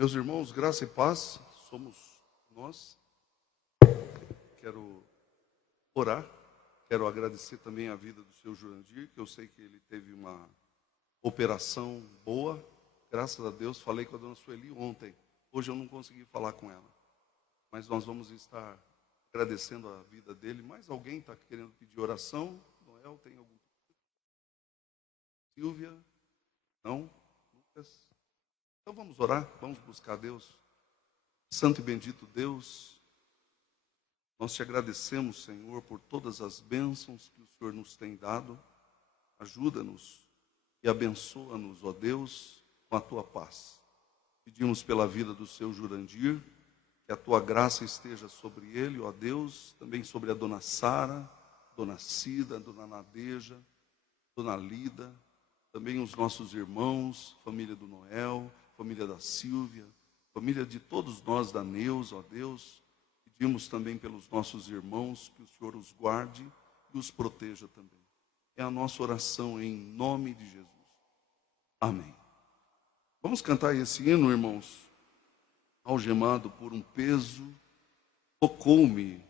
Meus irmãos, graça e paz, somos nós. Quero orar, quero agradecer também a vida do seu Jurandir, que eu sei que ele teve uma operação boa, graças a Deus. Falei com a dona Sueli ontem, hoje eu não consegui falar com ela, mas nós vamos estar agradecendo a vida dele. Mais alguém está querendo pedir oração? Noel, tem algum? Silvia? Não? Lucas? Então vamos orar, vamos buscar Deus. Santo e bendito Deus, nós te agradecemos, Senhor, por todas as bênçãos que o Senhor nos tem dado. Ajuda-nos e abençoa-nos, ó Deus, com a tua paz. Pedimos pela vida do seu Jurandir, que a tua graça esteja sobre ele, ó Deus, também sobre a dona Sara, dona Cida, dona Nadeja, dona Lida, também os nossos irmãos, família do Noel, família da Silvia, família de todos nós da Neuza, ó Deus. Pedimos também pelos nossos irmãos que o Senhor os guarde e os proteja também. É a nossa oração em nome de Jesus. Amém. Vamos cantar esse hino, irmãos. Algemado por um peso, tocou-me.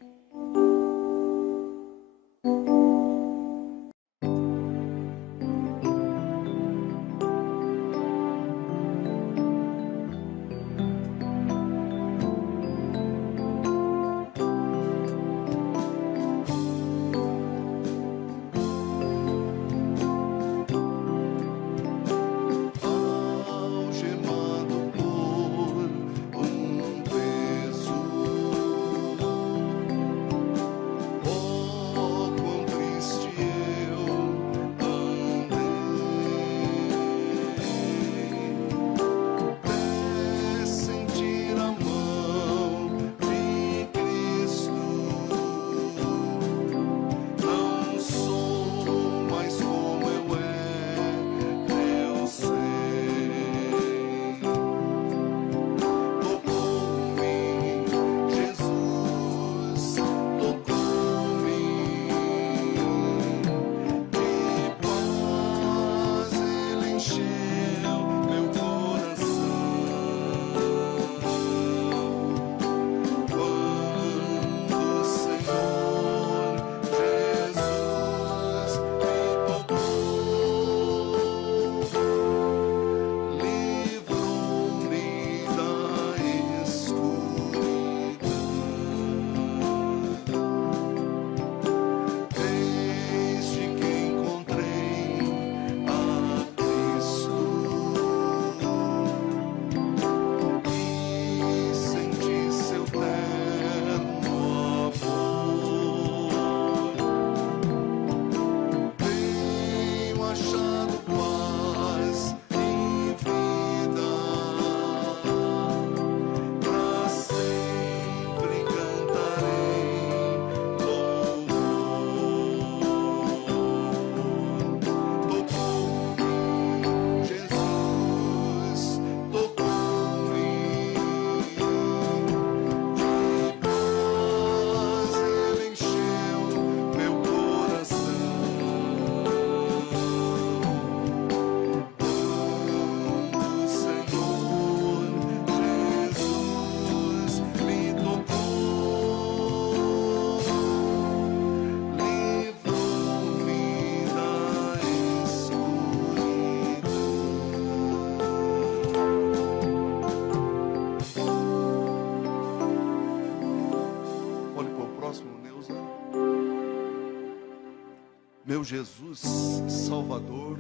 Meu Jesus, Salvador.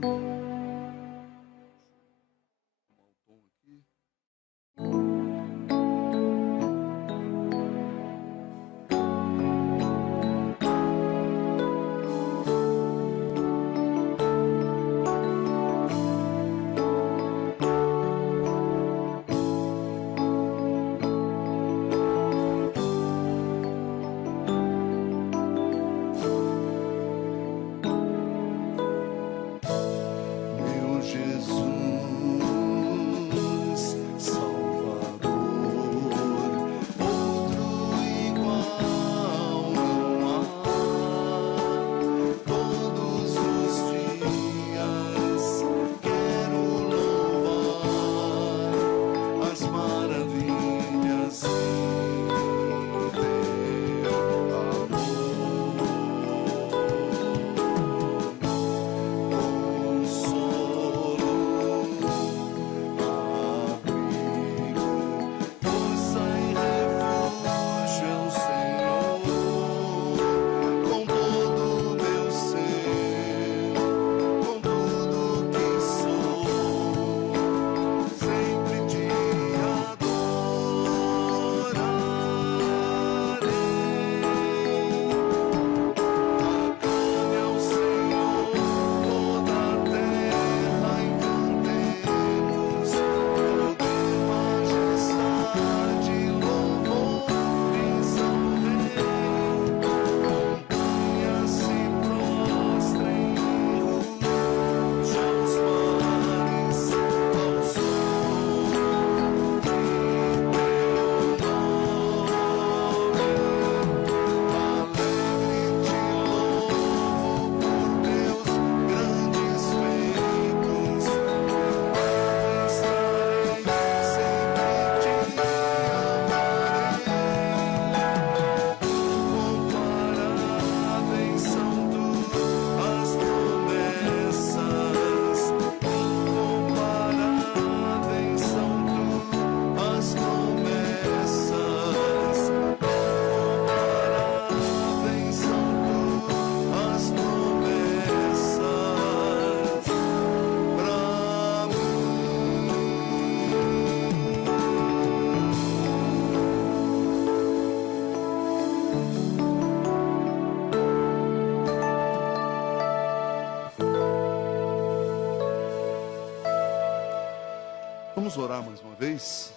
Vamos orar mais uma vez?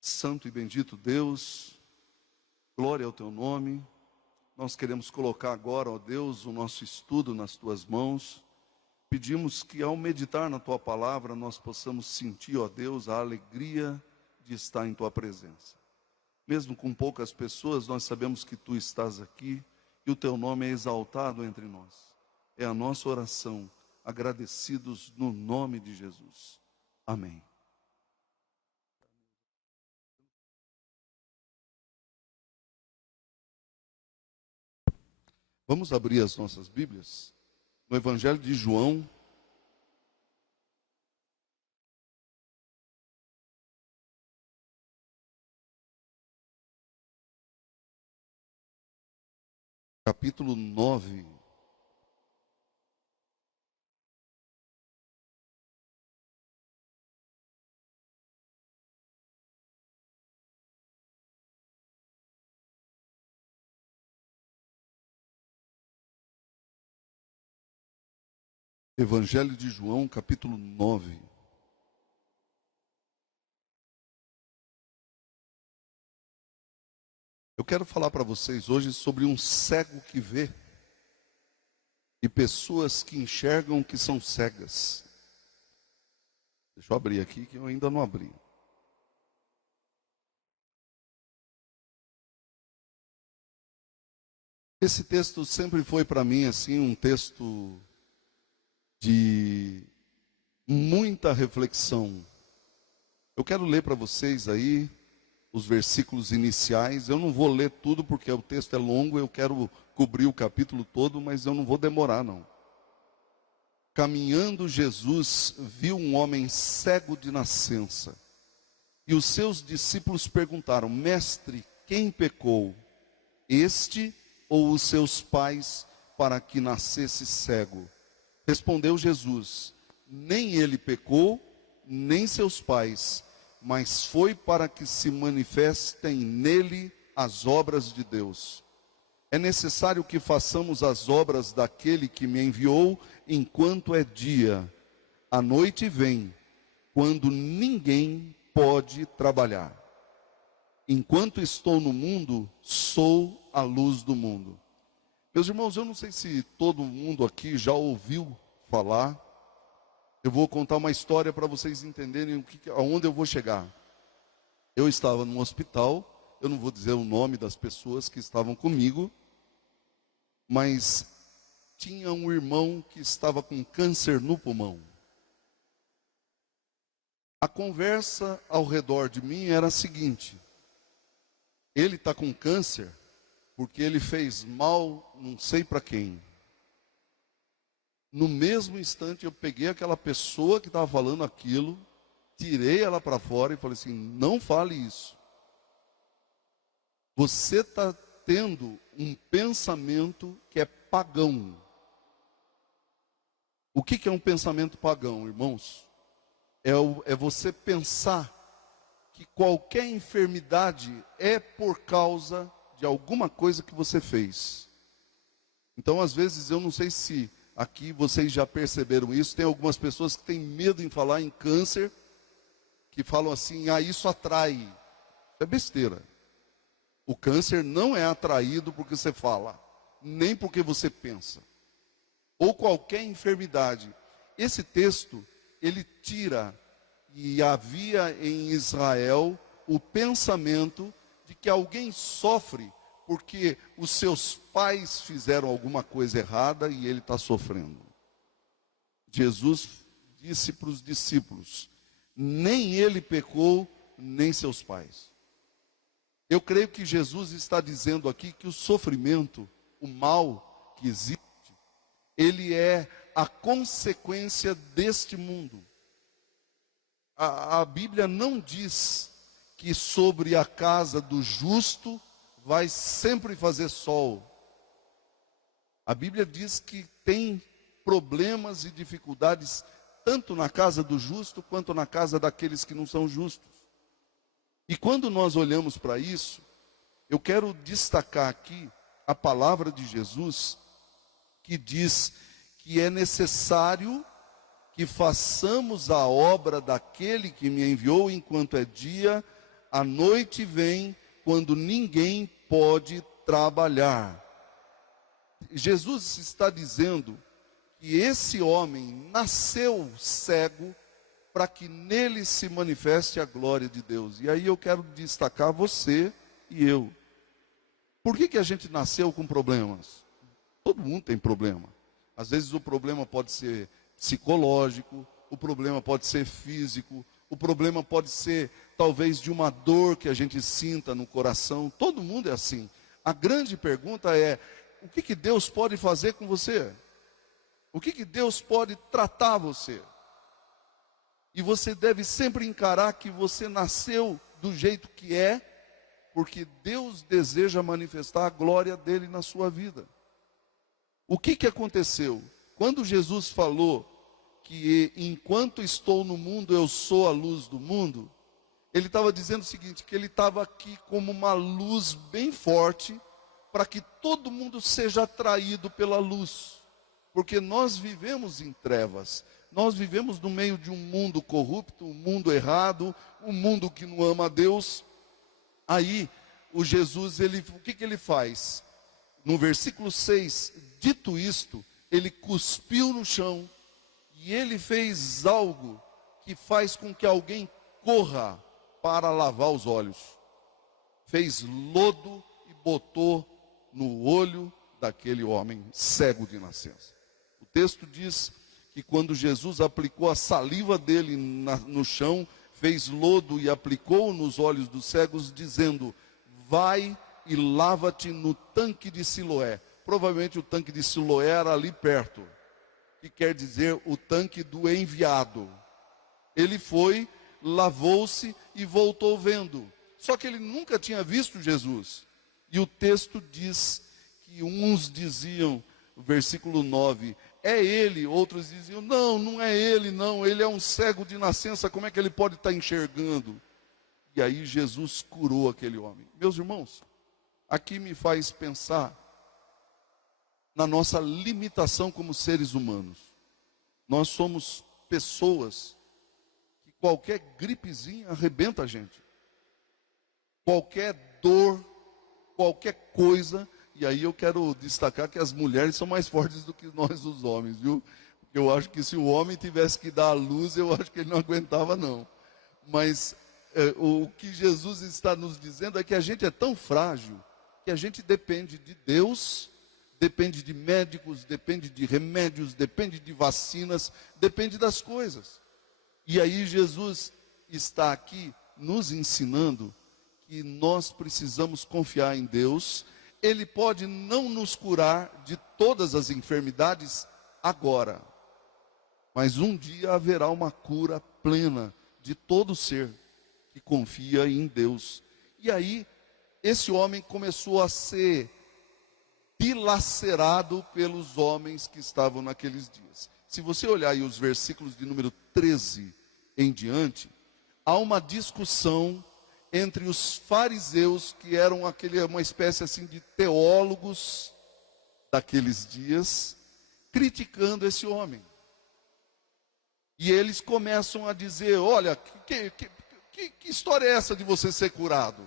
Santo e bendito Deus, glória ao teu nome. Nós queremos colocar agora, ó Deus, o nosso estudo nas tuas mãos. Pedimos que ao meditar na tua palavra, nós possamos sentir, ó Deus, a alegria de estar em tua presença. Mesmo com poucas pessoas, nós sabemos que tu estás aqui e o teu nome é exaltado entre nós. É a nossa oração, agradecidos no nome de Jesus. Amém. Vamos abrir as nossas Bíblias no Evangelho de João, capítulo 9. Evangelho de João, capítulo 9. Eu quero falar para vocês hoje sobre um cego que vê e pessoas que enxergam que são cegas. Deixa eu abrir aqui que eu ainda não abri. Esse texto sempre foi para mim assim um texto de muita reflexão. Eu quero ler para vocês aí os versículos iniciais. Eu não vou ler tudo porque o texto é longo, eu quero cobrir o capítulo todo, mas eu não vou demorar não. Caminhando, Jesus viu um homem cego de nascença. E os seus discípulos perguntaram: Mestre, quem pecou, este ou os seus pais, para que nascesse cego? Respondeu Jesus: nem ele pecou, nem seus pais, mas foi para que se manifestem nele as obras de Deus. É necessário que façamos as obras daquele que me enviou enquanto é dia. A noite vem, quando ninguém pode trabalhar. Enquanto estou no mundo, sou a luz do mundo. Meus irmãos, eu não sei se todo mundo aqui já ouviu falar. Eu vou contar uma história para vocês entenderem aonde eu vou chegar. Eu estava num hospital, eu não vou dizer o nome das pessoas que estavam comigo, mas tinha um irmão que estava com câncer no pulmão. A conversa ao redor de mim era a seguinte: ele está com câncer porque ele fez mal não sei para quem. No mesmo instante eu peguei aquela pessoa que estava falando aquilo, tirei ela para fora e falei assim: não fale isso. Você está tendo um pensamento que é pagão. O que é um pensamento pagão, irmãos? É você pensar que qualquer enfermidade é por causa de alguma coisa que você fez. Então, às vezes, eu não sei se aqui vocês já perceberam isso, tem algumas pessoas que têm medo em falar em câncer, que falam assim: ah, isso atrai. Isso é besteira. O câncer não é atraído porque você fala, nem porque você pensa. Ou qualquer enfermidade. Esse texto, ele tira, e havia em Israel o pensamento de que alguém sofre porque os seus pais fizeram alguma coisa errada e ele está sofrendo. Jesus disse para os discípulos: nem ele pecou, nem seus pais. Eu creio que Jesus está dizendo aqui que o sofrimento, o mal que existe, ele é a consequência deste mundo. A Bíblia não diz que sobre a casa do justo vai sempre fazer sol. A Bíblia diz que tem problemas e dificuldades tanto na casa do justo quanto na casa daqueles que não são justos. E quando nós olhamos para isso, eu quero destacar aqui a palavra de Jesus, que diz que é necessário que façamos a obra daquele que me enviou enquanto é dia, a noite vem quando ninguém pode trabalhar. Jesus está dizendo que esse homem nasceu cego para que nele se manifeste a glória de Deus. E aí eu quero destacar você e eu. Por que a gente nasceu com problemas? Todo mundo tem problema. Às vezes o problema pode ser psicológico, o problema pode ser físico, o problema pode ser talvez de uma dor que a gente sinta no coração. Todo mundo é assim. A grande pergunta é: o que Deus pode fazer com você? O que Deus pode tratar você? E você deve sempre encarar que você nasceu do jeito que é, porque Deus deseja manifestar a glória dele na sua vida. O que aconteceu? Quando Jesus falou que enquanto estou no mundo eu sou a luz do mundo, ele estava dizendo o seguinte, que ele estava aqui como uma luz bem forte, para que todo mundo seja atraído pela luz. Porque nós vivemos em trevas, nós vivemos no meio de um mundo corrupto, um mundo errado, um mundo que não ama a Deus. Aí, o Jesus, o que ele faz? No versículo 6, dito isto, ele cuspiu no chão, e ele fez algo que faz com que alguém corra para lavar os olhos. Fez lodo e botou no olho daquele homem cego de nascença. O texto diz que quando Jesus aplicou a saliva dele no chão, fez lodo e aplicou nos olhos dos cegos, dizendo: vai e lava-te no tanque de Siloé. Provavelmente o tanque de Siloé era ali perto, que quer dizer o tanque do enviado. Ele foi, lavou-se e voltou vendo. Só que ele nunca tinha visto Jesus. E o texto diz que uns diziam, versículo 9, é ele. Outros diziam, não, não é ele não, ele é um cego de nascença, como é que ele pode estar enxergando? E aí Jesus curou aquele homem. Meus irmãos, aqui me faz pensar na nossa limitação como seres humanos. Nós somos pessoas que qualquer gripezinha arrebenta a gente. Qualquer dor, qualquer coisa. E aí eu quero destacar que as mulheres são mais fortes do que nós os homens, viu? Porque eu acho que se o homem tivesse que dar a luz, eu acho que ele não aguentava não. Mas o que Jesus está nos dizendo é que a gente é tão frágil, que a gente depende de Deus, depende de médicos, depende de remédios, depende de vacinas, depende das coisas. E aí Jesus está aqui nos ensinando que nós precisamos confiar em Deus. Ele pode não nos curar de todas as enfermidades agora, mas um dia haverá uma cura plena de todo ser que confia em Deus. E aí, esse homem começou a ser dilacerado pelos homens que estavam naqueles dias. Se você olhar aí os versículos de número 13 em diante, há uma discussão entre os fariseus, que eram uma espécie assim de teólogos daqueles dias, criticando esse homem. E eles começam a dizer, olha, que história é essa de você ser curado?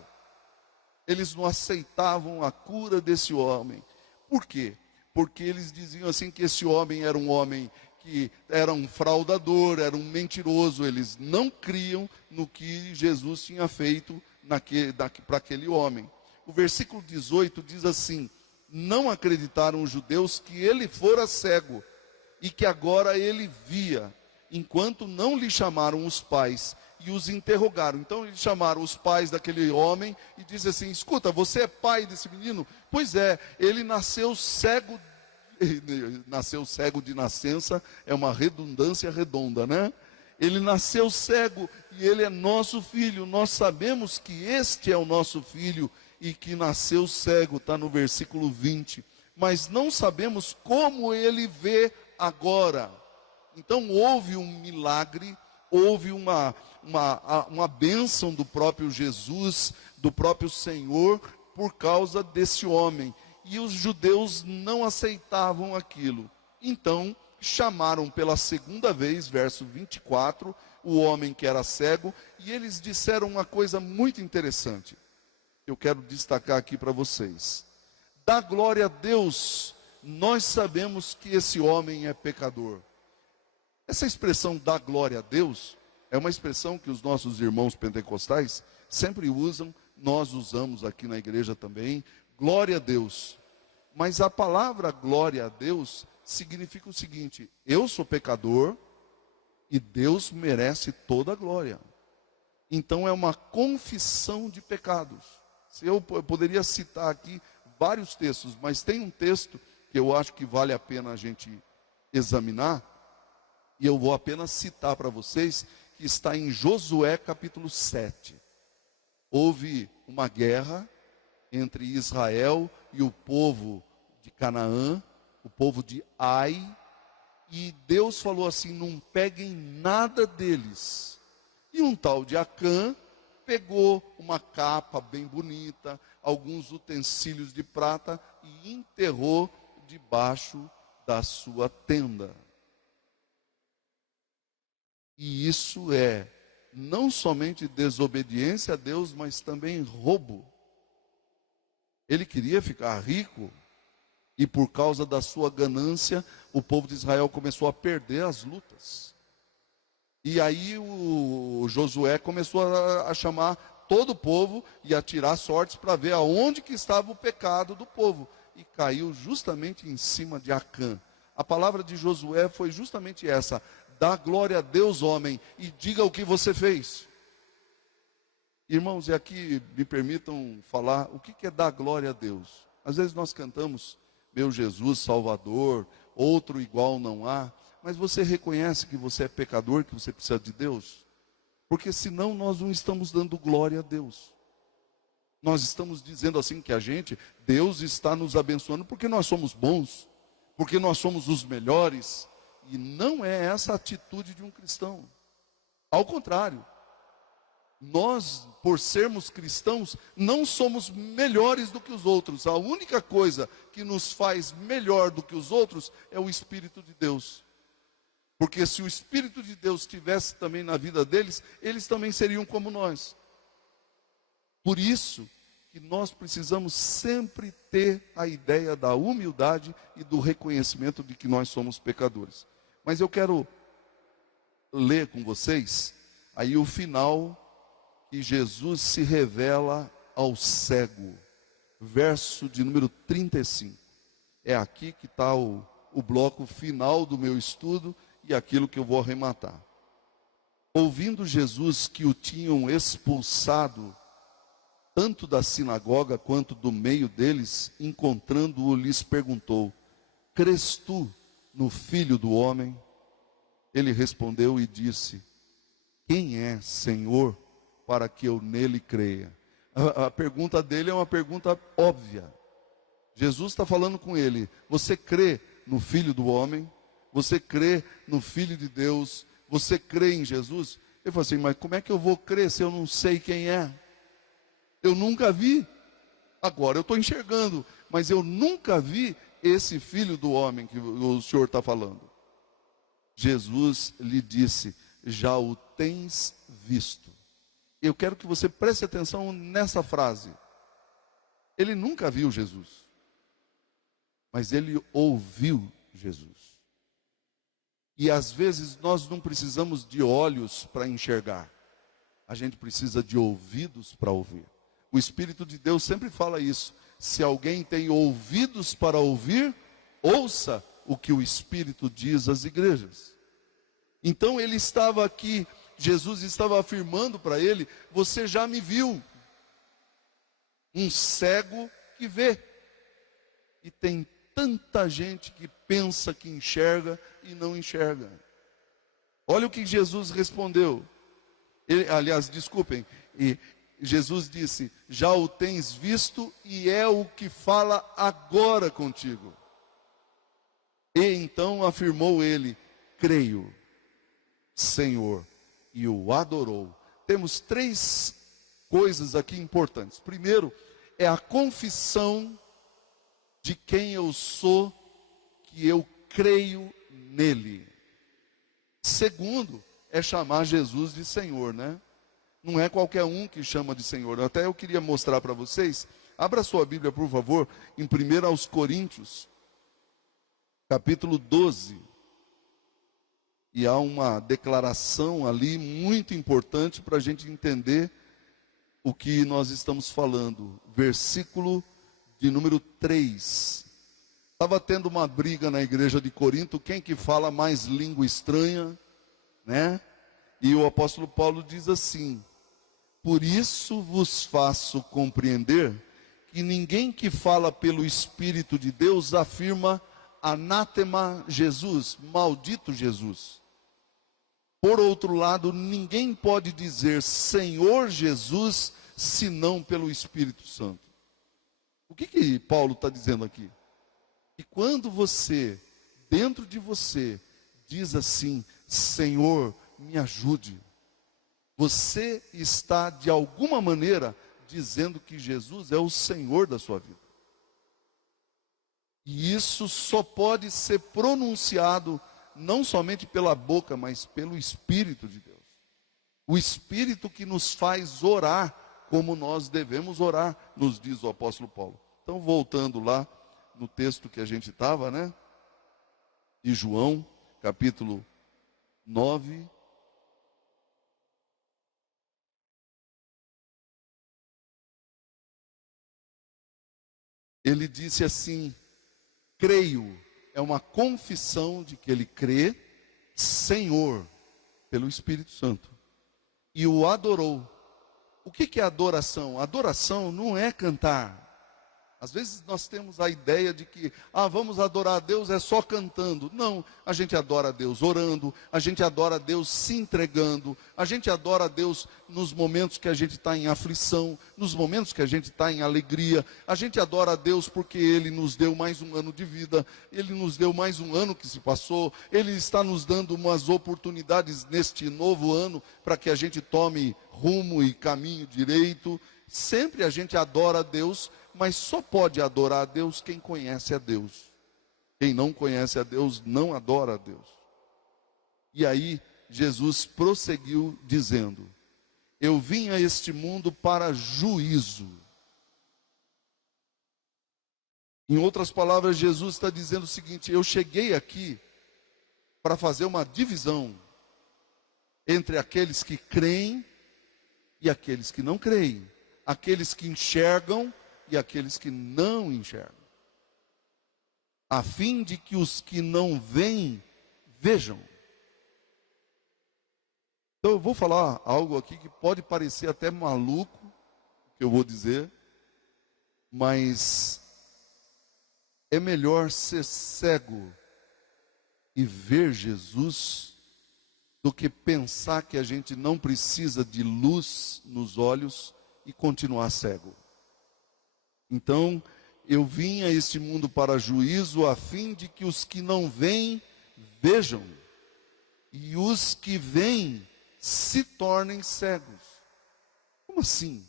Eles não aceitavam a cura desse homem. Por quê? Porque eles diziam assim que esse homem era um homem que era um fraudador, era um mentiroso. Eles não criam no que Jesus tinha feito para aquele homem. O versículo 18 diz assim: não acreditaram os judeus que ele fora cego e que agora ele via, enquanto não lhe chamaram os pais e os interrogaram. Então eles chamaram os pais daquele homem e dizem assim: escuta, você é pai desse menino? Pois é, ele nasceu cego de nascença, é uma redundância redonda, né? Ele nasceu cego e ele é nosso filho. Nós sabemos que este é o nosso filho e que nasceu cego, está no versículo 20. Mas não sabemos como ele vê agora. Então houve um milagre, houve uma bênção do próprio Jesus, do próprio Senhor, por causa desse homem. E os judeus não aceitavam aquilo. Então chamaram pela segunda vez, verso 24, o homem que era cego, e eles disseram uma coisa muito interessante. Eu quero destacar aqui para vocês. Dá glória a Deus, nós sabemos que esse homem é pecador. Essa expressão dá glória a Deus é uma expressão que os nossos irmãos pentecostais sempre usam, nós usamos aqui na igreja também, glória a Deus. Mas a palavra glória a Deus significa o seguinte: eu sou pecador e Deus merece toda a glória. Então é uma confissão de pecados. Eu poderia citar aqui vários textos, mas tem um texto que eu acho que vale a pena a gente examinar, e eu vou apenas citar para vocês, que está em Josué capítulo 7. Houve uma guerra entre Israel e o povo de Canaã, o povo de Ai, e Deus falou assim: não peguem nada deles. E um tal de Acã pegou uma capa bem bonita, alguns utensílios de prata e enterrou debaixo da sua tenda. E isso é não somente desobediência a Deus, mas também roubo. Ele queria ficar rico, e por causa da sua ganância, o povo de Israel começou a perder as lutas. E aí o Josué começou a chamar todo o povo e a tirar sortes para ver aonde que estava o pecado do povo. E caiu justamente em cima de Acã. A palavra de Josué foi justamente essa: dá glória a Deus, homem, e diga o que você fez. Irmãos, e aqui me permitam falar o que é dar glória a Deus. Às vezes nós cantamos meu Jesus Salvador, outro igual não há, mas você reconhece que você é pecador, que você precisa de Deus? Porque senão nós não estamos dando glória a Deus. Nós estamos dizendo assim que Deus está nos abençoando porque nós somos bons, porque nós somos os melhores, e não é essa a atitude de um cristão. Ao contrário, nós, por sermos cristãos, não somos melhores do que os outros. A única coisa que nos faz melhor do que os outros é o Espírito de Deus. Porque se o Espírito de Deus estivesse também na vida deles, eles também seriam como nós. Por isso que nós precisamos sempre ter a ideia da humildade e do reconhecimento de que nós somos pecadores. Mas eu quero ler com vocês aí o final que Jesus se revela ao cego, verso de número 35. É aqui que está o bloco final do meu estudo e aquilo que eu vou arrematar. Ouvindo Jesus que o tinham expulsado, tanto da sinagoga quanto do meio deles, encontrando-o, lhes perguntou: crês tu no Filho do Homem? Ele respondeu e disse: quem é, Senhor, para que eu nele creia? A pergunta dele é uma pergunta óbvia. Jesus está falando com ele: você crê no Filho do Homem? Você crê no Filho de Deus? Você crê em Jesus? Ele falou assim: mas como é que eu vou crer se eu não sei quem é? Eu nunca vi. Agora eu estou enxergando, mas eu nunca vi esse Filho do Homem que o Senhor está falando. Jesus lhe disse: já o tens visto. Eu quero que você preste atenção nessa frase. Ele nunca viu Jesus, mas ele ouviu Jesus. E às vezes nós não precisamos de olhos para enxergar, a gente precisa de ouvidos para ouvir. O Espírito de Deus sempre fala isso: se alguém tem ouvidos para ouvir, ouça o que o Espírito diz às igrejas. Então ele estava aqui, Jesus estava afirmando para ele: você já me viu. Um cego que vê. E tem tanta gente que pensa que enxerga e não enxerga. Olha o que Jesus respondeu. E Jesus disse: já o tens visto e é o que fala agora contigo. E então afirmou ele: creio, Senhor, e o adorou. Temos 3 coisas aqui importantes. Primeiro, é a confissão de quem eu sou, que eu creio nele. Segundo, é chamar Jesus de Senhor, né? Não é qualquer um que chama de Senhor. Até eu queria mostrar para vocês. Abra sua Bíblia, por favor, em 1 aos Coríntios, capítulo 12. E há uma declaração ali muito importante para a gente entender o que nós estamos falando. Versículo de número 3. Estava tendo uma briga na igreja de Corinto, quem que fala mais língua estranha, né? E o apóstolo Paulo diz assim: por isso vos faço compreender que ninguém que fala pelo Espírito de Deus afirma anátema Jesus, maldito Jesus. Por outro lado, ninguém pode dizer Senhor Jesus, senão pelo Espírito Santo. O que Paulo está dizendo aqui? E quando você, dentro de você, diz assim, Senhor, me ajude, você está, de alguma maneira, dizendo que Jesus é o Senhor da sua vida. E isso só pode ser pronunciado, não somente pela boca, mas pelo Espírito de Deus. O Espírito que nos faz orar como nós devemos orar, nos diz o apóstolo Paulo. Então, voltando lá no texto que a gente estava, né? De João, capítulo 9. Ele disse assim, creio, é uma confissão de que ele crê, Senhor, pelo Espírito Santo. E o adorou. O que é adoração? Adoração não é cantar. Às vezes nós temos a ideia de que, vamos adorar a Deus é só cantando. Não, a gente adora a Deus orando, a gente adora a Deus se entregando, a gente adora a Deus nos momentos que a gente está em aflição, nos momentos que a gente está em alegria, a gente adora a Deus porque Ele nos deu mais um ano de vida, Ele nos deu mais um ano que se passou, Ele está nos dando umas oportunidades neste novo ano para que a gente tome rumo e caminho direito. Sempre a gente adora a Deus, mas só pode adorar a Deus quem conhece a Deus. Quem não conhece a Deus não adora a Deus. E aí Jesus prosseguiu dizendo, eu vim a este mundo para juízo. Em outras palavras, Jesus está dizendo o seguinte, eu cheguei aqui para fazer uma divisão entre aqueles que creem e aqueles que não creem. Aqueles que enxergam e aqueles que não enxergam, a fim de que os que não veem, vejam. Então eu vou falar algo aqui que pode parecer até maluco, que eu vou dizer, mas é melhor ser cego e ver Jesus, do que pensar que a gente não precisa de luz nos olhos e continuar cego. Então, eu vim a este mundo para juízo, a fim de que os que não veem, vejam, e os que veem se tornem cegos. Como assim?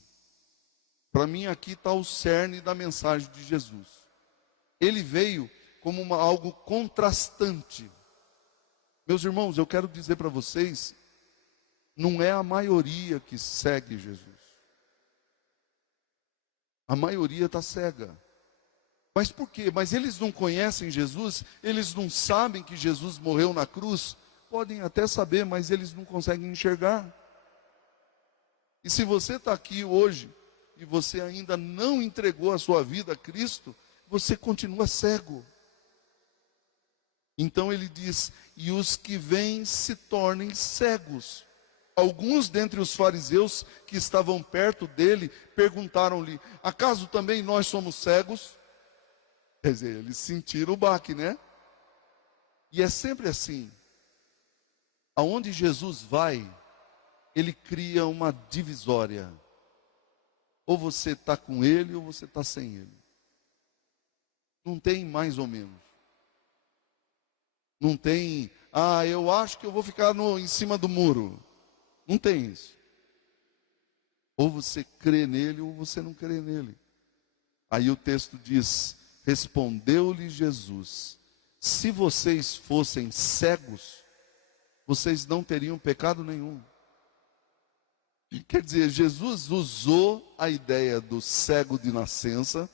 Para mim aqui está o cerne da mensagem de Jesus. Ele veio como algo contrastante. Meus irmãos, eu quero dizer para vocês, não é a maioria que segue Jesus. A maioria está cega. Mas por quê? Mas eles não conhecem Jesus, eles não sabem que Jesus morreu na cruz. Podem até saber, mas eles não conseguem enxergar. E se você está aqui hoje, e você ainda não entregou a sua vida a Cristo, você continua cego. Então ele diz, e os que veem se tornem cegos. Alguns dentre os fariseus que estavam perto dele perguntaram-lhe, acaso também nós somos cegos? Quer dizer, eles sentiram o baque, né? E é sempre assim. Aonde Jesus vai, ele cria uma divisória. Ou você está com ele, ou você está sem ele. Não tem mais ou menos. Não tem, eu acho que eu vou ficar em cima do muro. Não tem isso. Ou você crê nele, ou você não crê nele. Aí o texto diz, respondeu-lhe Jesus, Se vocês fossem cegos, vocês não teriam pecado nenhum. Quer dizer, Jesus usou a ideia do cego de nascença.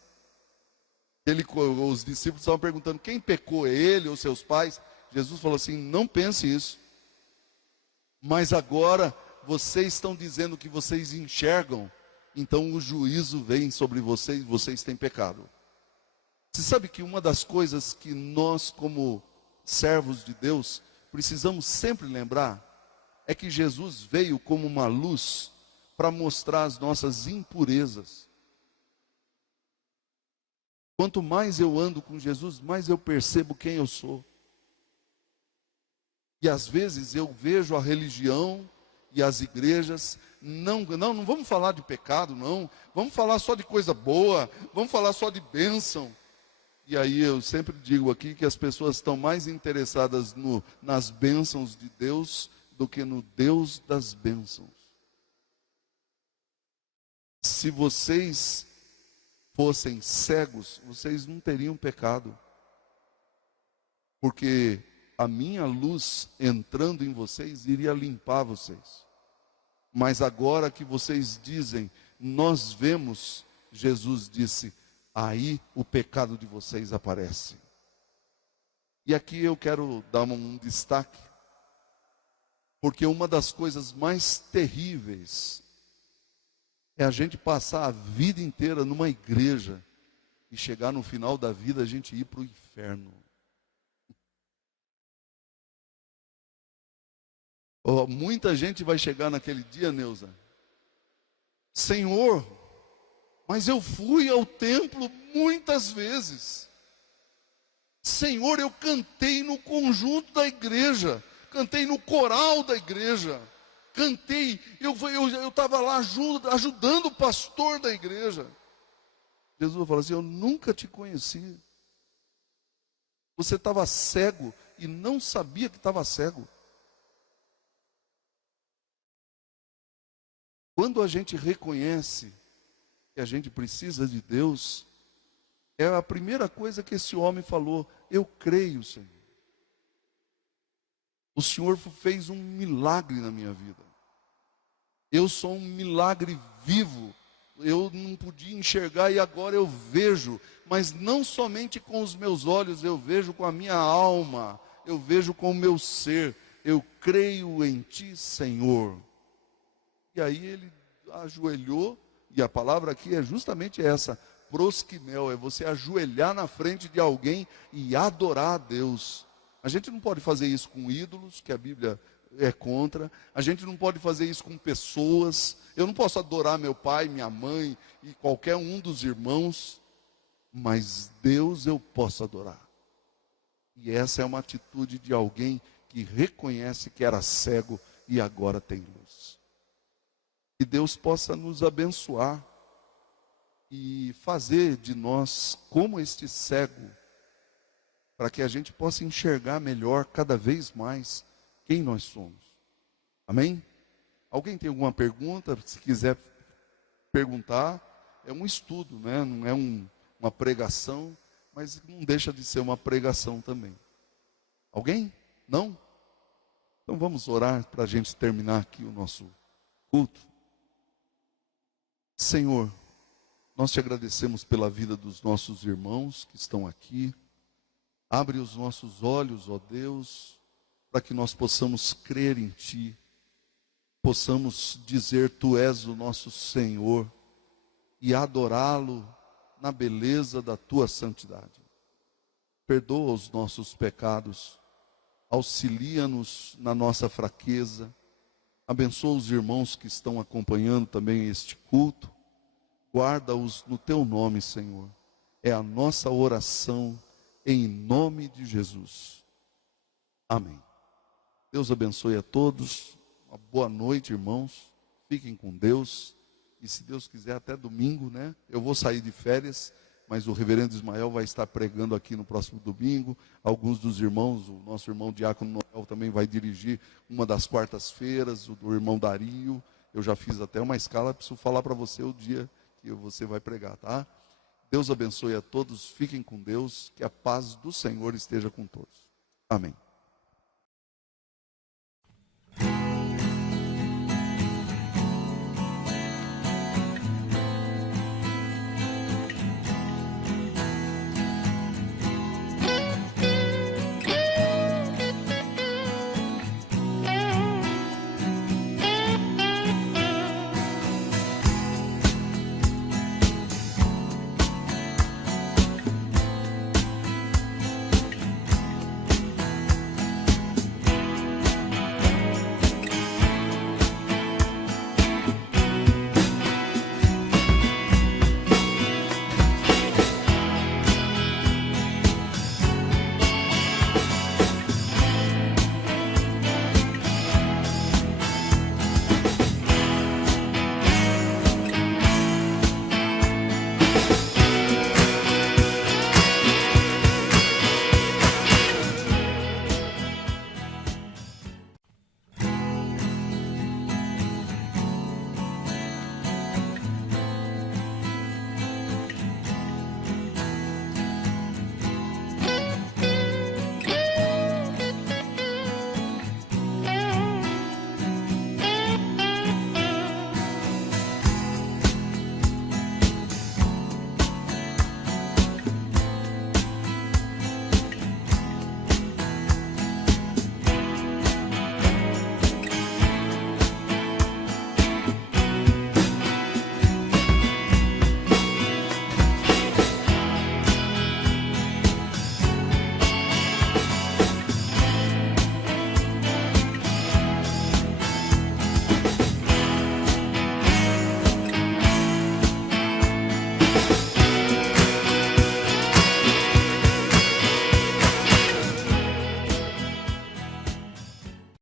Os discípulos estavam perguntando, quem pecou, é ele ou seus pais? Jesus falou assim, não pense isso. Mas agora vocês estão dizendo que vocês enxergam, então o juízo vem sobre vocês, vocês têm pecado. Você sabe que uma das coisas que nós, como servos de Deus, precisamos sempre lembrar, é que Jesus veio como uma luz para mostrar as nossas impurezas. Quanto mais eu ando com Jesus, mais eu percebo quem eu sou. E às vezes eu vejo a religião e as igrejas, não vamos falar de pecado, não. Vamos falar só de coisa boa, vamos falar só de bênção. E aí eu sempre digo aqui que as pessoas estão mais interessadas nas bênçãos de Deus do que no Deus das bênçãos. Se vocês fossem cegos, vocês não teriam pecado. Porque a minha luz entrando em vocês iria limpar vocês. Mas agora que vocês dizem, nós vemos, Jesus disse, aí o pecado de vocês aparece. E aqui eu quero dar um destaque, porque uma das coisas mais terríveis é a gente passar a vida inteira numa igreja e chegar no final da vida a gente ir para o inferno. Oh, muita gente vai chegar naquele dia, Neuza, Senhor, mas eu fui ao templo muitas vezes. Senhor, eu cantei no conjunto da igreja, cantei no coral da igreja, cantei, eu estava lá ajudando o pastor da igreja. Jesus vai falar assim, eu nunca te conheci. Você estava cego e não sabia que estava cego. Quando a gente reconhece que a gente precisa de Deus, é a primeira coisa que esse homem falou, eu creio, Senhor. O Senhor fez um milagre na minha vida. Eu sou um milagre vivo. Eu não podia enxergar e agora eu vejo. Mas não somente com os meus olhos, eu vejo com a minha alma. Eu vejo com o meu ser. Eu creio em Ti, Senhor. E aí ele ajoelhou. E a palavra aqui é justamente essa. Prosquimel, é você ajoelhar na frente de alguém e adorar a Deus. A gente não pode fazer isso com ídolos, que a Bíblia é contra. A gente não pode fazer isso com pessoas. Eu não posso adorar meu pai, minha mãe e qualquer um dos irmãos. Mas Deus eu posso adorar. E essa é uma atitude de alguém que reconhece que era cego e agora tem luz. Que Deus possa nos abençoar e fazer de nós como este cego, para que a gente possa enxergar melhor cada vez mais quem nós somos. Amém? Alguém tem alguma pergunta? Se quiser perguntar, é um estudo, né? Não é uma pregação, mas não deixa de ser uma pregação também. Alguém? Não? Então vamos orar para a gente terminar aqui o nosso culto. Senhor, nós te agradecemos pela vida dos nossos irmãos que estão aqui. Abre os nossos olhos, ó Deus, para que nós possamos crer em Ti, possamos dizer Tu és o nosso Senhor e adorá-lo na beleza da Tua santidade. Perdoa os nossos pecados, auxilia-nos na nossa fraqueza, abençoa os irmãos que estão acompanhando também este culto, guarda-os no Teu nome, Senhor. É a nossa oração em nome de Jesus. Amém. Deus abençoe a todos. Uma boa noite, irmãos. Fiquem com Deus. E se Deus quiser, até domingo, né? Eu vou sair de férias, mas o reverendo Ismael vai estar pregando aqui no próximo domingo. Alguns dos irmãos, o nosso irmão Diácono Noel também vai dirigir uma das quartas-feiras, o do irmão Dario. Eu já fiz até uma escala, preciso falar para você o dia que você vai pregar, tá? Deus abençoe a todos, fiquem com Deus, que a paz do Senhor esteja com todos. Amém.